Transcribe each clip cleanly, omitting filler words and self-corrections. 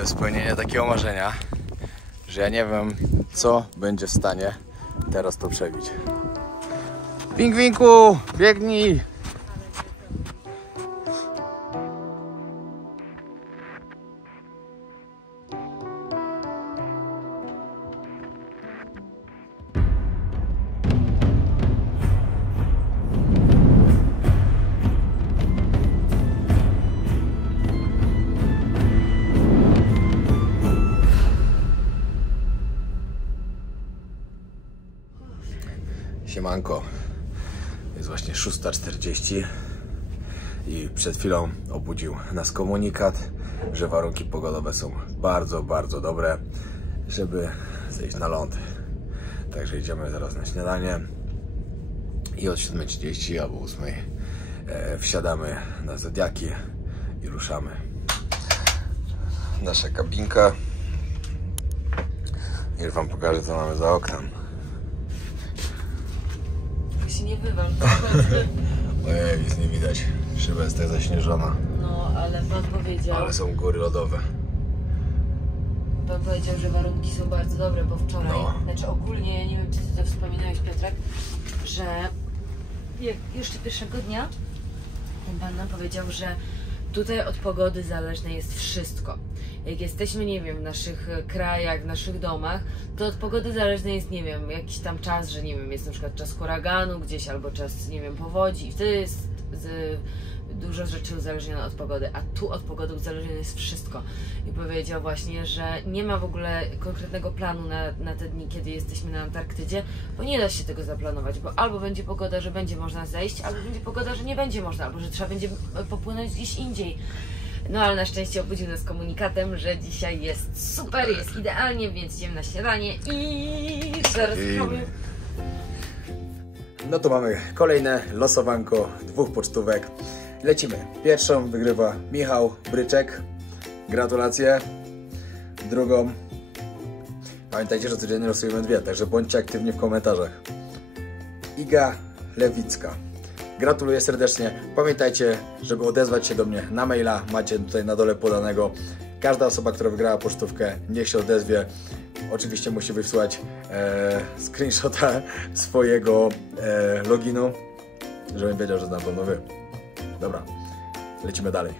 jest spełnienie takiego marzenia, że ja nie wiem, co będzie w stanie teraz to przebić. Pingwinku, biegnij! Siemanko, jest właśnie 6:40 i przed chwilą obudził nas komunikat, że warunki pogodowe są bardzo, bardzo dobre, żeby zejść na ląd. Także idziemy zaraz na śniadanie i od 7:30 albo 8:00 wsiadamy na Zodiaki i ruszamy. Nasza kabinka. Już wam pokażę, co mamy za oknem. Nie wywal. Ojej, nic nie widać. Szyba jest tak zaśnieżona. No, ale pan powiedział... Ale są góry lodowe. Pan powiedział, że warunki są bardzo dobre, bo wczoraj... No. Znaczy ogólnie, ja nie wiem, czy ty to wspominałeś, Piotrek, że jeszcze pierwszego dnia pan nam powiedział, że tutaj od pogody zależne jest wszystko. Jak jesteśmy, nie wiem, w naszych krajach, w naszych domach, to od pogody zależny jest, nie wiem, jakiś tam czas, że nie wiem, jest na przykład czas huraganu gdzieś, albo czas, nie wiem, powodzi i wtedy jest dużo rzeczy uzależnione od pogody, a tu od pogody uzależnione jest wszystko. I powiedział właśnie, że nie ma w ogóle konkretnego planu na te dni, kiedy jesteśmy na Antarktydzie, bo nie da się tego zaplanować, bo albo będzie pogoda, że będzie można zejść, albo będzie pogoda, że nie będzie można, albo że trzeba będzie popłynąć gdzieś indziej. No ale na szczęście obudził nas komunikatem, że dzisiaj jest super, jest idealnie, więc idziemy na śniadanie i zaraz mamy. No to mamy kolejne losowanko 2 pocztówek. Lecimy. Pierwszą wygrywa Michał Bryczek. Gratulacje. Drugą. Pamiętajcie, że codziennie losujemy 2, także bądźcie aktywni w komentarzach. Iga Lewicka. Gratuluję serdecznie. Pamiętajcie, żeby odezwać się do mnie na maila. Macie tutaj na dole podanego. Każda osoba, która wygrała pocztówkę, niech się odezwie. Oczywiście musi wysłać screenshota swojego loginu, żebym wiedział, że na pewno wy. Dobra, lecimy dalej.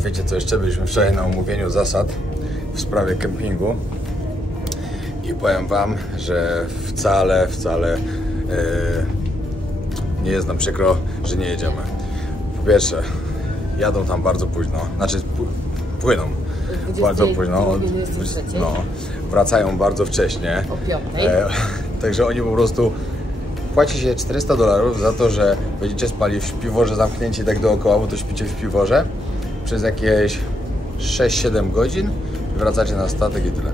Wiecie co jeszcze? Byliśmy wczoraj na omówieniu zasad w sprawie kempingu i powiem wam, że wcale nie jest nam przykro, że nie jedziemy. Po pierwsze, jadą tam bardzo późno, znaczy płyną bardzo późno, no, wracają bardzo wcześnie. O 5:00. Także oni po prostu płaci się $400 za to, że będziecie spali w śpiworze zamknięci tak dookoła, bo to śpicie w śpiworze przez jakieś 6-7 godzin i wracacie na statek i tyle.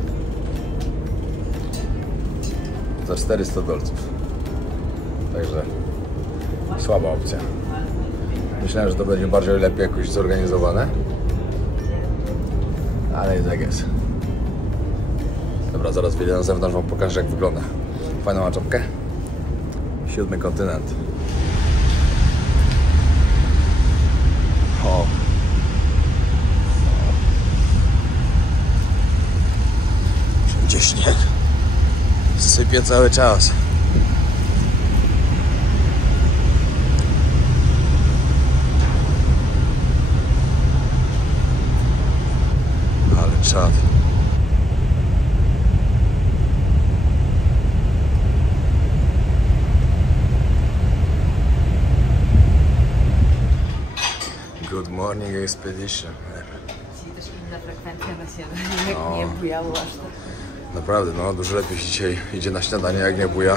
Za $400. Także słaba opcja. Myślałem, że to będzie bardziej lepiej jakoś zorganizowane, ale i tak jest. Dobra, zaraz wyjdę na zewnątrz, wam pokażę, jak wygląda. Fajną ma czapkę. 7. kontynent. O. Wszędzie śnieg. Sypie cały czas. Ale czad. Good morning expedition. Dzisiaj też inna frekwencja na śniadanie, jak nie bujało aż tak. Naprawdę, no dużo lepiej się dzisiaj idzie na śniadanie, jak nie buja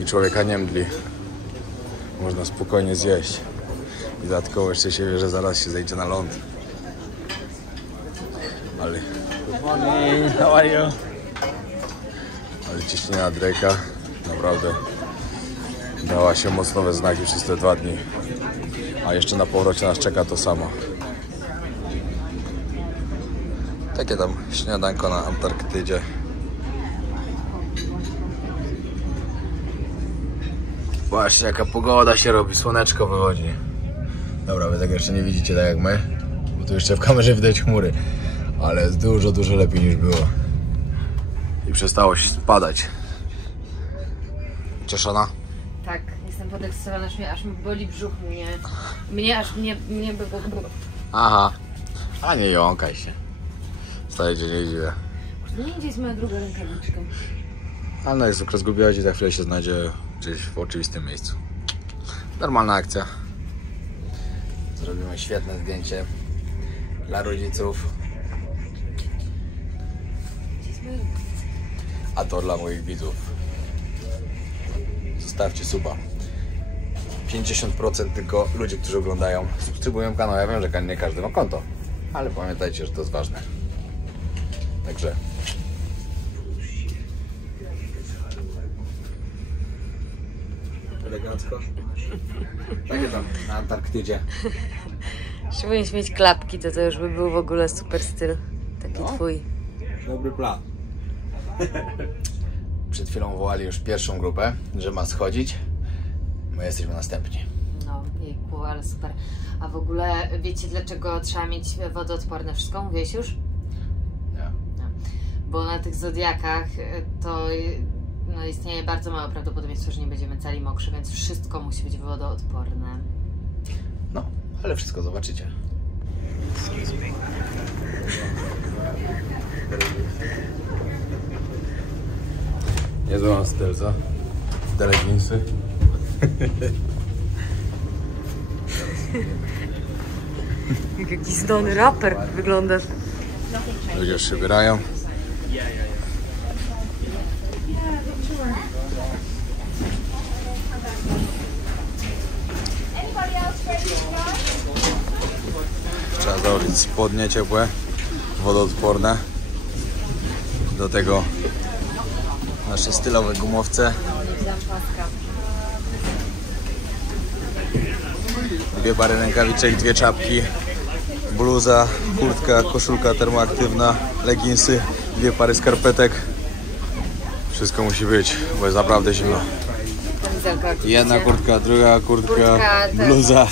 i człowieka nie mdli. Można spokojnie zjeść. I dodatkowo jeszcze się wie, że zaraz się zejdzie na ląd. Ale... Good morning, how are you? Ale ciśnienia Drake'a naprawdę dała się mocno we znaki przez te 2 dni. A jeszcze na powrocie nas czeka to samo. Takie tam śniadanko na Antarktydzie. Właśnie jaka pogoda się robi, słoneczko wychodzi. Dobra, wy tego jeszcze nie widzicie tak jak my, bo tu jeszcze w kamerze widać chmury. Ale jest dużo, dużo lepiej niż było. I przestało się spadać. Cieszona? Tak, jestem podekscytowana, aż mi boli brzuch, mnie aż mnie Aha. A nie jąkaj się. Wcale cię nie dziwię. Nie, gdzie jest moja druga rękawiczka? Ale no jest okres zgubiłaś i za chwilę się znajdzie gdzieś w oczywistym miejscu. Normalna akcja. Zrobimy świetne zdjęcie dla rodziców. A to dla moich widzów. Zostawcie suba. 50% tylko ludzi, którzy oglądają, subskrybują kanał. Ja wiem, że nie każdy ma konto, ale pamiętajcie, że to jest ważne. Także elegancko. Takie tam na Antarktydzie. Jeszcze powinieneś mieć klapki, to już by był w ogóle super styl. Taki twój. Dobry plan. Przed chwilą wołali już pierwszą grupę, że ma schodzić. My jesteśmy następni. No, jejku, ale super. A w ogóle wiecie, dlaczego trzeba mieć wodoodporne wszystko? Mówiłeś już? Nie. No. Bo na tych zodiakach to no, istnieje bardzo małe prawdopodobieństwo, że nie będziemy cali mokrzy, więc wszystko musi być wodoodporne. No, ale wszystko zobaczycie. Niezły mam styl, co? Te leginsy. Jak jakiś zdolny raper wyglądasz. Ludzie już się wybierają. Trzeba założyć spodnie ciepłe, wodoodporne. Do tego nasze stylowe gumowce. Dwie pary rękawiczek, dwie czapki, bluza, kurtka, koszulka termoaktywna, leginsy, dwie pary skarpetek. Wszystko musi być, bo jest naprawdę zimno. Jedna kurtka, druga kurtka, bluza,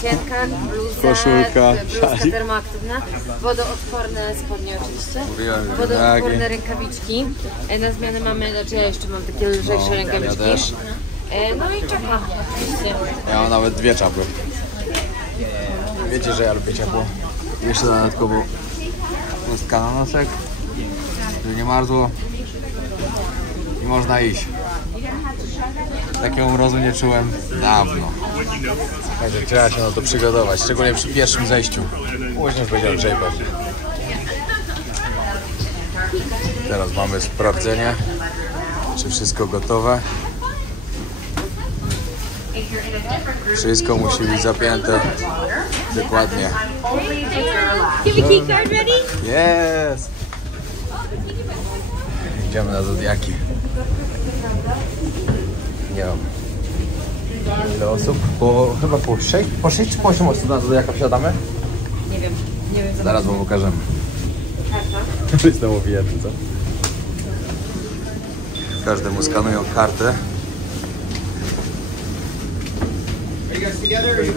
koszulka, bluzka termoaktywna, wodoodporne spodnie oczywiście, wodoodporne rękawiczki. Na zmianę mamy, znaczy ja jeszcze mam takie lżejsze rękawiczki. Ja też. No i czapa oczywiście. Ja mam nawet dwie czapy. Wiecie, że ja lubię ciepło. Jeszcze dodatkowo chustka na nosek, żeby nie marzło i można iść. Takiego mrozu nie czułem dawno. Także trzeba się na to przygotować, szczególnie przy pierwszym zejściu. Później już będzie lżej pewnie. Teraz mamy sprawdzenie, czy wszystko gotowe. Wszystko musi być zapięte dokładnie. Jest! Idziemy na zodiaki. Nie wiem ile osób? Chyba po 6 czy po 8 osób na zodiaka wsiadamy? Nie wiem. Zaraz wam pokażemy. Jestem owijany, co? Każdemu skanują kartę. Are you guys together? Are you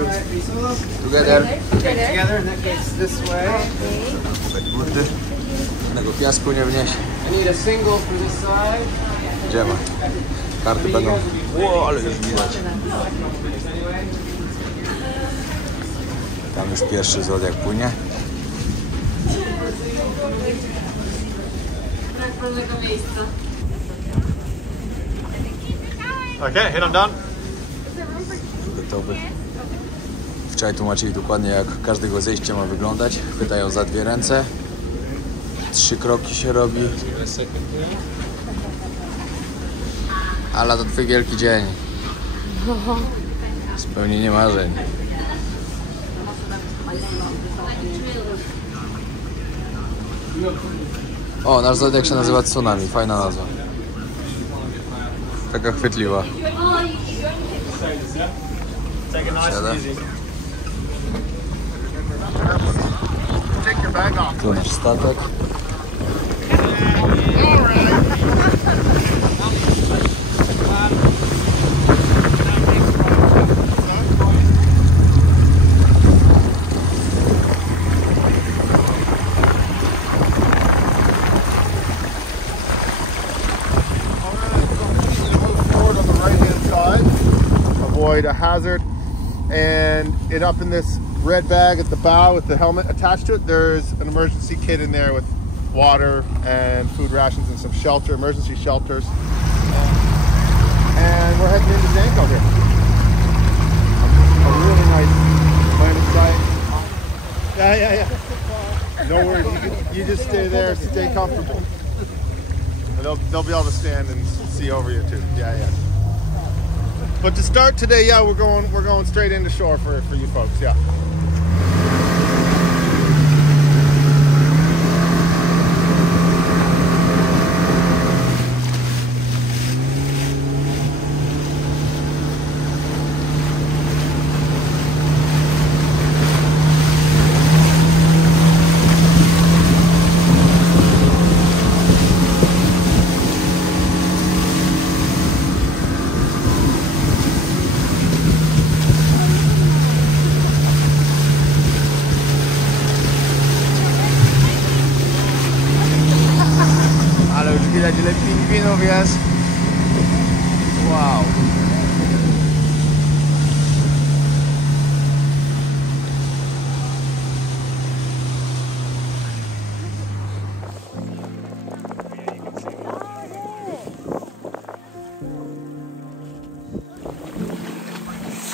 solo? Together. Okay, together, and that goes this way. Buty. Żadnego piasku nie wniesie. I need a single for this side. Idziemy. Karty będą... Ło, ale już widać. Tam już pierwszy zodiak płynie. Okay, hit, I'm done. Gotowy. Wczoraj tłumaczyli dokładnie, jak każdego zejścia ma wyglądać. Chwytają za dwie ręce. 3 kroki się robi. Ala, to twój wielki dzień. Spełnienie marzeń. O, nasz zodiak się nazywa Tsunami. Fajna nazwa. Taka chwytliwa. Siada. Tu nasz statek. avoid a hazard. And up in this red bag at the bow with the helmet attached to it, there's an emergency kit in there with water and food rations and some shelter, emergency shelters. And we're heading into Zanko here. A really nice landing site. Yeah. No worries. You just stay there, stay comfortable. And they'll be able to stand and see over you too. Yeah. But to start today, yeah, we're going straight into shore for you folks. Yeah. Widać, ile pingwinów jest. Wow.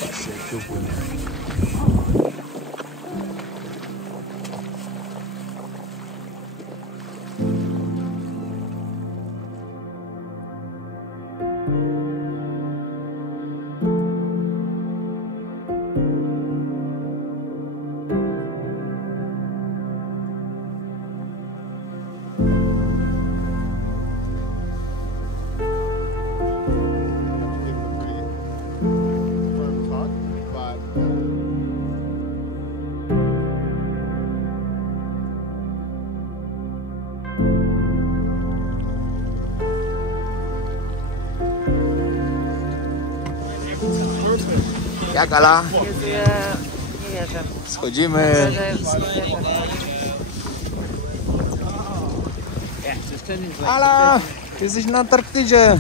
Patrzcie, jak tu płynie. Jak Ala? Nie wierzę. Schodzimy. Ala, jesteś na Antarktydzie.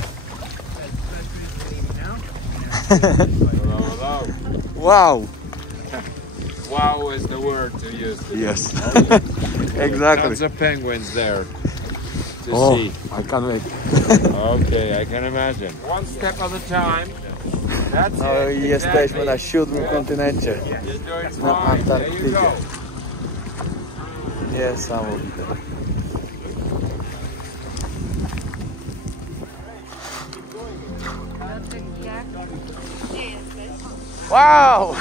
Wow. Wow is the word to use. Yes. Exactly. Lots of penguins there to Oh, see. I can't wait. Okay, I can imagine. One step at a time. That's No it. i jesteśmy na 7. kontynencie. You're doing Na fine. There you Antarktydzie. go. Niesamowite. Wow!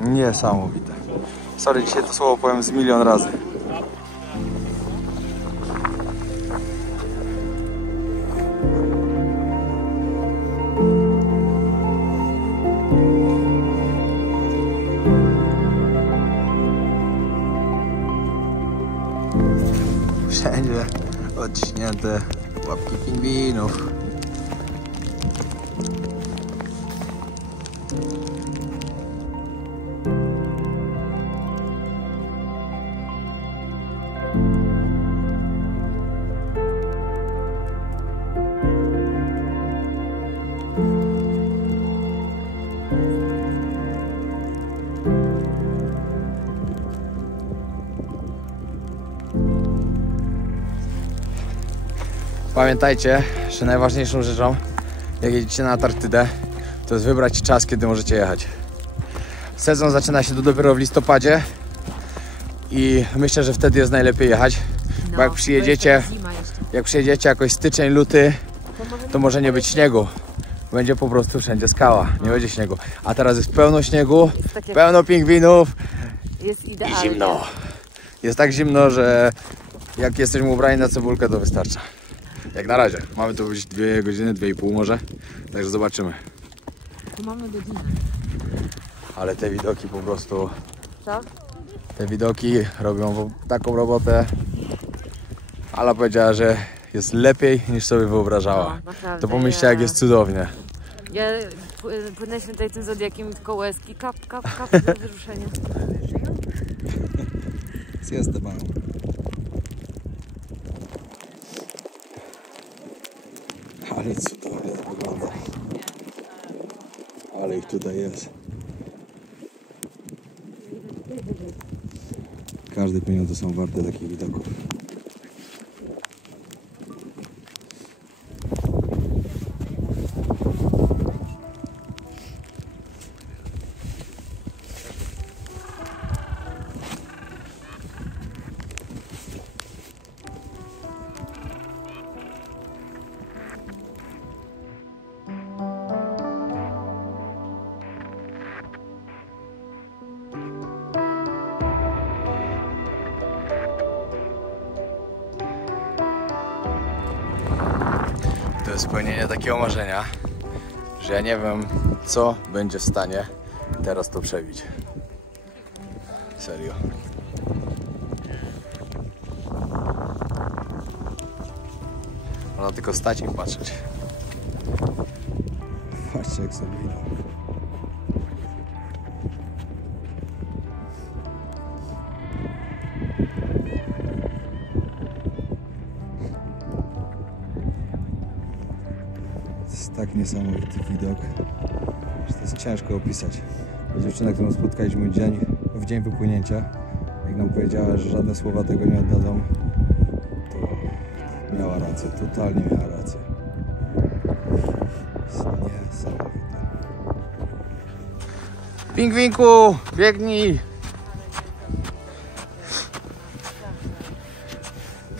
Niesamowite. Sorry, dzisiaj to słowo powiem z milion razy. Wszędzie odciśnięte łapki pingwinów. Pamiętajcie, że najważniejszą rzeczą, jak jedziecie na Antarktydę, to jest wybrać czas, kiedy możecie jechać. Sezon zaczyna się dopiero w listopadzie i myślę, że wtedy jest najlepiej jechać, bo jak przyjedziecie jakoś styczeń, luty, to może nie być śniegu. Będzie po prostu wszędzie skała, nie będzie śniegu. A teraz jest pełno śniegu, pełno pingwinów i zimno. Jest tak zimno, że jak jesteśmy ubrani na cebulkę, to wystarcza. Jak na razie. Mamy tu być 2 godziny, 2,5 może. Także zobaczymy. Tu mamy godzinę. Ale te widoki po prostu... Co? Te widoki robią taką robotę. Ala powiedziała, że jest lepiej niż sobie wyobrażała. No, naprawdę, to pomyślcie, jak jest cudownie. Ja płynęliśmy tutaj tym Zodiakiem i tylko łezki. Kap do wyruszenia. Siestę mają. Ale cudownie to wygląda. Ale ich tutaj jest. Każde pieniądze są warte takich widoków. To jest spełnienie takiego marzenia, że ja nie wiem, co będzie w stanie teraz to przebić. Serio. Można tylko stać i patrzeć. Patrzcie, jak sobie idą. To jest tak niesamowity widok, że to jest ciężko opisać. Dziewczyna, którą spotkaliśmy w dzień wypłynięcia, jak nam powiedziała, że żadne słowa tego nie oddadzą, to miała rację, totalnie miała rację. Jest niesamowite. Pingwinku, biegnij!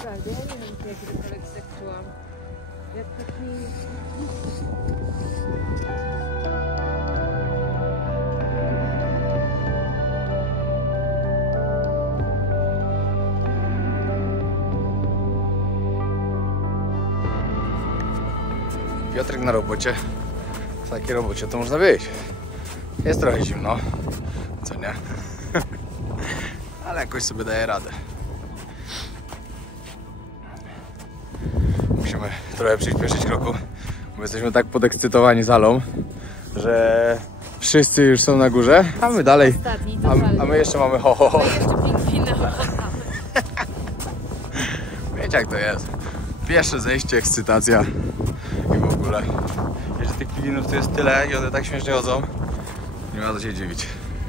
Prawda, ja nie wiem, czy jakiegokolwiek czułam. Jak taki... Piotrek na robocie. W takiej robocie to można wyjść. Jest trochę zimno, co nie? Ale jakoś sobie daje radę. Musimy trochę przyspieszyć kroku, bo jesteśmy tak podekscytowani salą, że wszyscy już są na górze, a my dalej, a my jeszcze mamy ho ho ho. Wiecie, jak to jest. Pierwsze zejście, ekscytacja i w ogóle. Jeszcze tych pingwinów to jest tyle i one tak śmiesznie chodzą. Nie ma co się dziwić.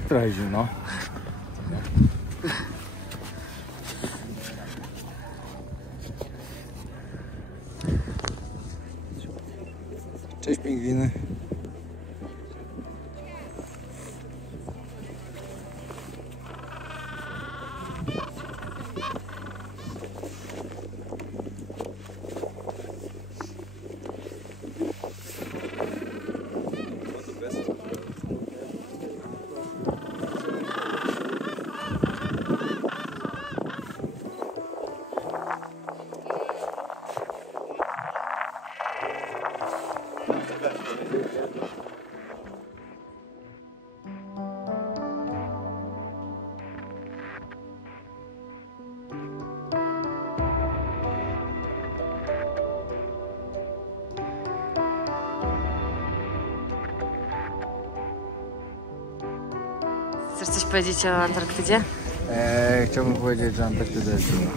Trochę zimno. Cześć pingwiny. Chcesz coś powiedzieć o Antarktydzie? Chciałbym powiedzieć, że Antarktyda jest zimna.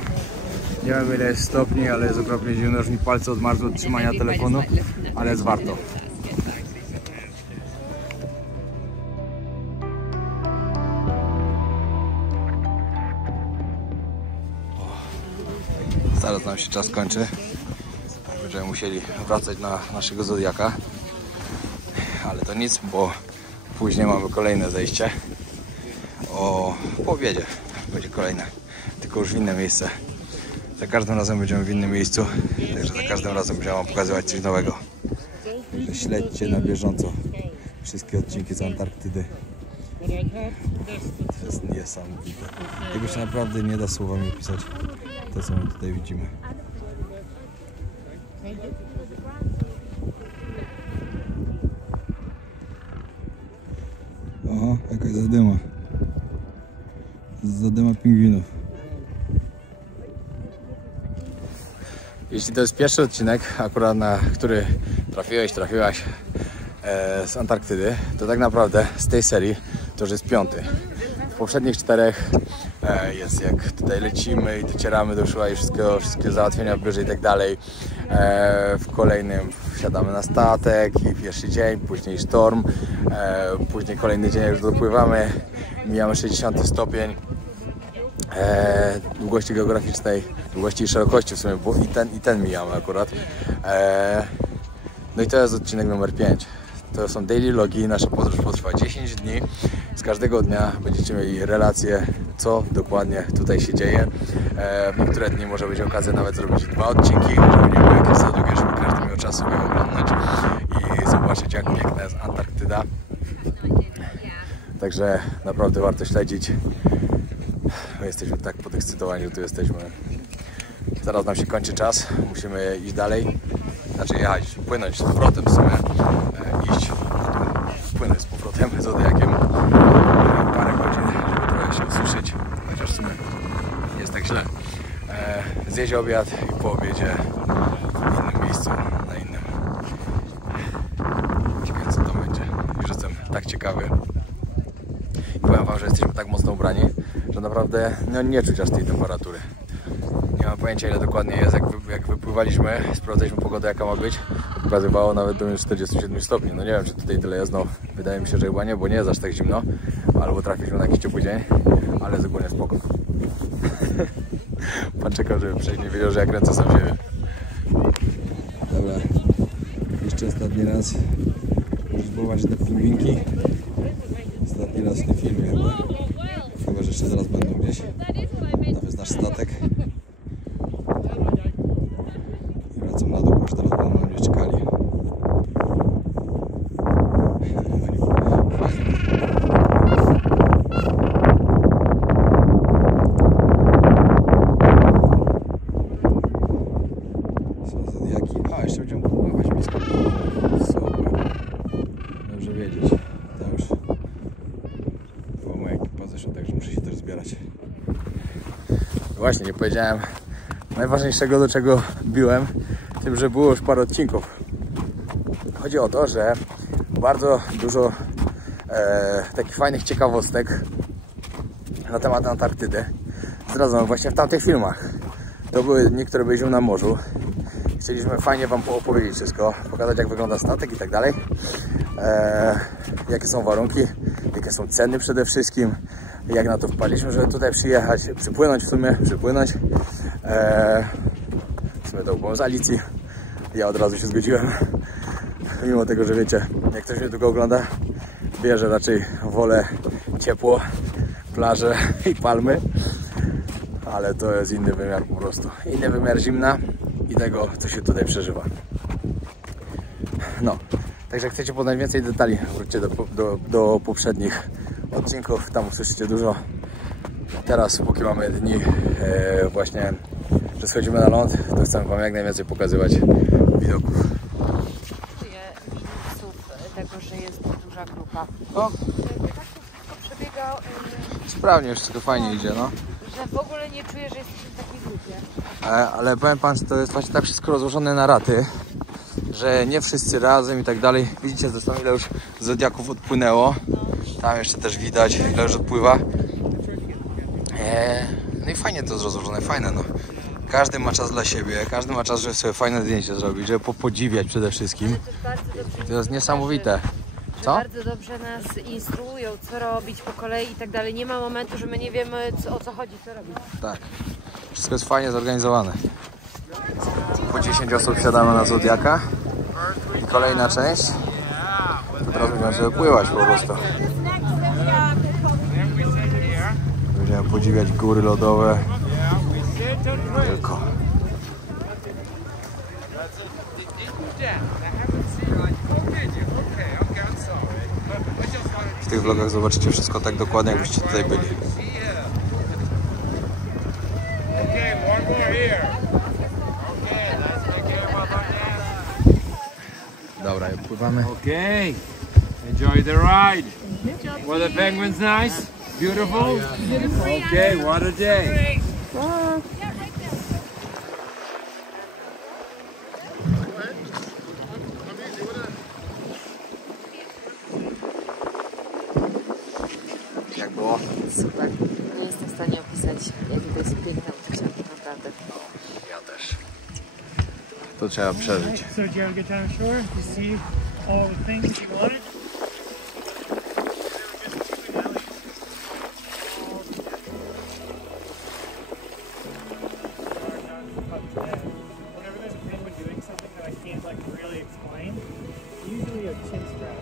Nie wiem, ile jest stopni, ale jest okropnie zimno, już mi palce odmarzły od trzymania telefonu, ale jest warto. Zaraz nam się czas kończy. Będziemy musieli wracać na naszego Zodiaka. Ale to nic, bo później mamy kolejne zejście. Po obiedzie będzie kolejne, tylko już w inne miejsce. Za każdym razem będziemy w innym miejscu, także za każdym razem będziemy wam pokazywać coś nowego. Śledźcie na bieżąco wszystkie odcinki z Antarktydy. To jest niesamowite. Tego się naprawdę nie da słowami opisać, to co my tutaj widzimy. Oho, jakaś zadyma. Zadyma pingwinów. Jeśli to jest pierwszy odcinek, akurat na który trafiłaś z Antarktydy, to tak naprawdę z tej serii to już jest 5. poprzednich 4 jest jak tutaj lecimy i docieramy do szła i wszystkie załatwienia w biurze i tak dalej. W kolejnym wsiadamy na statek i pierwszy dzień, później sztorm, później kolejny dzień już dopływamy, mijamy 60 stopień długości geograficznej, długości i szerokości w sumie, bo i ten mijamy akurat. No i to jest odcinek numer 5. To są daily logi, nasza podróż potrwa 10 dni. Z każdego dnia będziecie mieli relacje, co dokładnie tutaj się dzieje. W niektóre dni może być okazja nawet zrobić 2 odcinki, żeby nie było jakieś za długie, żeby każdy miał czas sobie oglądać i zobaczyć, jak piękna jest Antarktyda. Także naprawdę warto śledzić. My jesteśmy tak podekscytowani, że tu jesteśmy. Zaraz nam się kończy czas, musimy iść dalej. Znaczy jechać, płynąć z powrotem w sumie, iść, płynąć z powrotem z Zodiakiem parę godzin, żeby trochę się ususzyć, chociaż w sumie nie jest tak źle. Zjeść obiad i po obiedzie w innym miejscu, na innym. Ciekawe, co to będzie. Już jestem tak ciekawy. I powiem wam, że jesteśmy tak mocno ubrani, że naprawdę no, nie czuć aż tej temperatury. Nie mam pojęcia, ile dokładnie jest. Jak wypływaliśmy, sprawdzaliśmy pogodę, jaka ma być. Pokazywało nawet do minus 47 stopni. No nie wiem, czy tutaj tyle jest. No, wydaje mi się, że chyba nie, bo nie jest aż tak zimno. Albo trafiliśmy na jakiś ciepły dzień, ale jest ogólnie spoko. Pan czekał, żeby przejść, nie wiedział, że ja kręcę sam siebie. Dobra, jeszcze ostatni raz. Możesz spróbować te pingwinki. Ostatni raz w tym filmie chyba. Chyba, że jeszcze zaraz będą gdzieś. Tam jest nasz statek. I wracam na dół, bo już teraz będą na mnie czekali. Są Zodiaki. A, jeszcze będziemy pływać blisko. Super. Dobrze wiedzieć. To już była moja ekipa zeszła, także muszę się też zbierać. Właśnie, nie powiedziałem najważniejszego, do czego biłem, tym, że było już parę odcinków. Chodzi o to, że bardzo dużo takich fajnych ciekawostek na temat Antarktydy zdradzam właśnie w tamtych filmach. To były dni, które byliśmy na morzu. Chcieliśmy fajnie wam opowiedzieć wszystko, pokazać, jak wygląda statek i tak dalej. Jakie są warunki, jakie są ceny przede wszystkim, jak na to wpadliśmy, żeby tutaj przyjechać, przypłynąć. W sumie to było z Alicji. Ja od razu się zgodziłem, mimo tego, że wiecie, jak ktoś mnie tylko ogląda, wie, że raczej wolę ciepło, plaże i palmy, ale to jest inny wymiar po prostu, inny wymiar zimna i tego, co się tutaj przeżywa. No, także jak chcecie poznać więcej detali, wróćcie do poprzednich odcinków, tam usłyszycie dużo. Teraz, póki mamy dni właśnie, że schodzimy na ląd, to chcemy wam jak najwięcej pokazywać widoków. Czuję minusów tego, że jest duża grupa. O, Wszystko przebiega, sprawnie, już to fajnie idzie, no. że w ogóle nie czuję, że jesteśmy w takiej grupie. Ale powiem pan, to jest właśnie tak wszystko rozłożone na raty, że nie wszyscy razem i tak dalej. Widzicie zresztą, ile już Zodiaków odpłynęło. Tam jeszcze też widać, ile już odpływa. No i fajnie to jest rozłożone, fajne no. Każdy ma czas dla siebie, każdy ma czas, żeby sobie fajne zdjęcie zrobić, żeby podziwiać przede wszystkim. To jest niesamowite. Co? Bardzo dobrze nas instruują, co robić po kolei i tak dalej. Nie ma momentu, że my nie wiemy, o co chodzi, co robić. Tak. Wszystko jest fajnie zorganizowane. Po 10 osób wsiadamy na Zodiaka. I kolejna część. To teraz będziemy sobie pływać po prostu. Będziemy podziwiać góry lodowe. Tylko. W tych vlogach zobaczycie wszystko tak dokładnie, jakbyście tutaj byli. Dobra, pływamy. Okay. Enjoy the ride. Were the penguins nice? Beautiful? Okay, what a day. Jak było? Super. Nie jestem w stanie opisać, jakie to jest piękne uczucie, naprawdę. Ja też. To trzeba przeżyć. So did you have a good time ashore? Did you see all the things you wanted? Whenever there's a penguin doing something that I can't like really explain, usually a chin strap.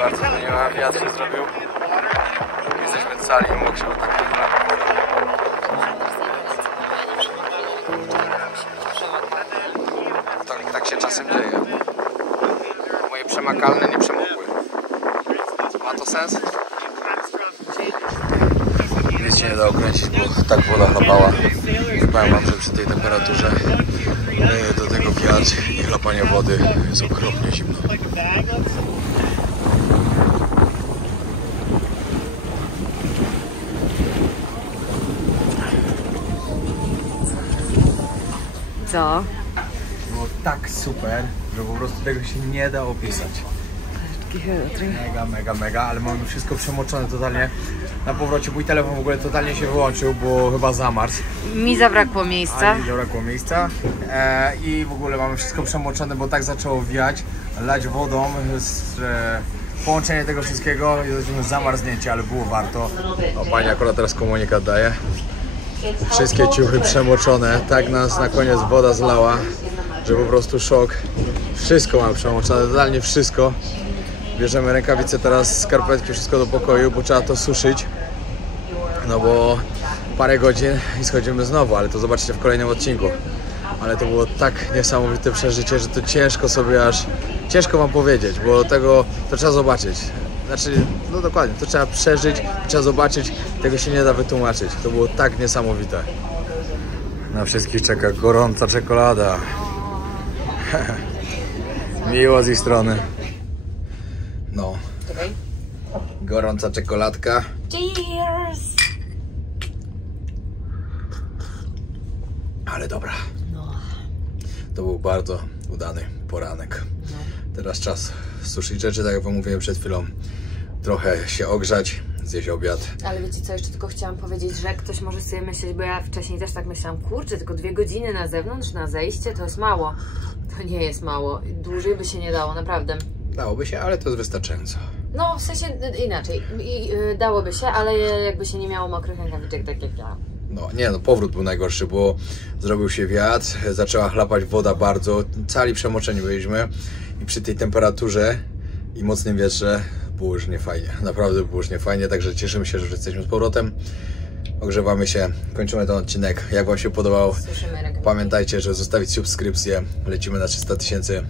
Bardzo zmieniła, wiatr się zrobił. Jesteśmy cali i mokrzy, bo tak się czasem dzieje. Moje przemakalne nie przemokły. Ma to sens? Nic się nie dało kręcić, bo tak woda chlapała. Powiem wam, że przy tej temperaturze do tego wiatr i chlapanie wody jest okropnie zimno. Co? Było tak super, że po prostu tego się nie da opisać. Mega, ale mamy wszystko przemoczone totalnie. Na powrocie mój telefon w ogóle totalnie się wyłączył, bo chyba zamarzł. Mi zabrakło miejsca. I w ogóle mamy wszystko przemoczone, bo tak zaczęło wiać, lać wodą. Połączenie tego wszystkiego, jesteśmy zamarznięci, ale było warto. O, pani akurat teraz komunikat daje. Wszystkie ciuchy przemoczone, tak nas na koniec woda zlała, że po prostu szok. Wszystko mamy przemoczone, totalnie wszystko. Bierzemy rękawice teraz, skarpetki, wszystko do pokoju, bo trzeba to suszyć. No bo parę godzin i schodzimy znowu, ale to zobaczycie w kolejnym odcinku. Ale to było tak niesamowite przeżycie, że to ciężko sobie ciężko wam powiedzieć, bo tego to trzeba zobaczyć. Znaczy, no dokładnie, to trzeba przeżyć, trzeba zobaczyć, tego się nie da wytłumaczyć. To było tak niesamowite. Na wszystkich czeka gorąca czekolada. Miło z ich strony. No. Gorąca czekoladka. Cheers! Ale dobra. To był bardzo udany poranek. Teraz czas suszyć rzeczy, tak jak wam mówiłem przed chwilą. Trochę się ogrzać, zjeść obiad. Ale wiecie co, jeszcze tylko chciałam powiedzieć, że ktoś może sobie myśleć, bo ja wcześniej też tak myślałam, kurczę, tylko 2 godziny na zewnątrz, na zejście, to jest mało. To nie jest mało. Dłużej by się nie dało, naprawdę. Dałoby się, ale to jest wystarczająco. No, w sensie inaczej. Dałoby się, ale jakby się nie miało mokrych rękawiczek, tak jak ja. No nie, no powrót był najgorszy, bo zrobił się wiatr, zaczęła chlapać woda bardzo, cali przemoczeni byliśmy i przy tej temperaturze i mocnym wietrze było już niefajnie, naprawdę było już niefajnie, także cieszymy się, że jesteśmy z powrotem. ogrzewamy się, kończymy ten odcinek. Jak Wam się podobał, pamiętajcie, że zostawić subskrypcję. Lecimy na 300 000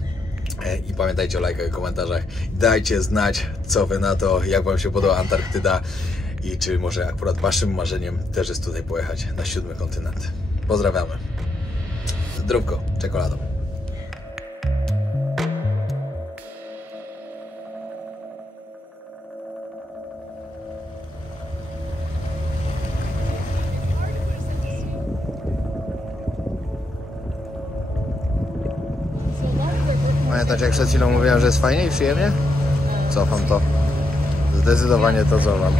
i pamiętajcie o lajkach i komentarzach. Dajcie znać, co Wy na to, jak Wam się podoba Antarktyda i czy może akurat Waszym marzeniem też jest tutaj pojechać na 7. kontynent. Pozdrawiamy. Zdrówko, czekoladą. Pamiętacie, jak przed chwilą mówiłem, że jest fajnie i przyjemnie? Cofam to. Zdecydowanie to cofam.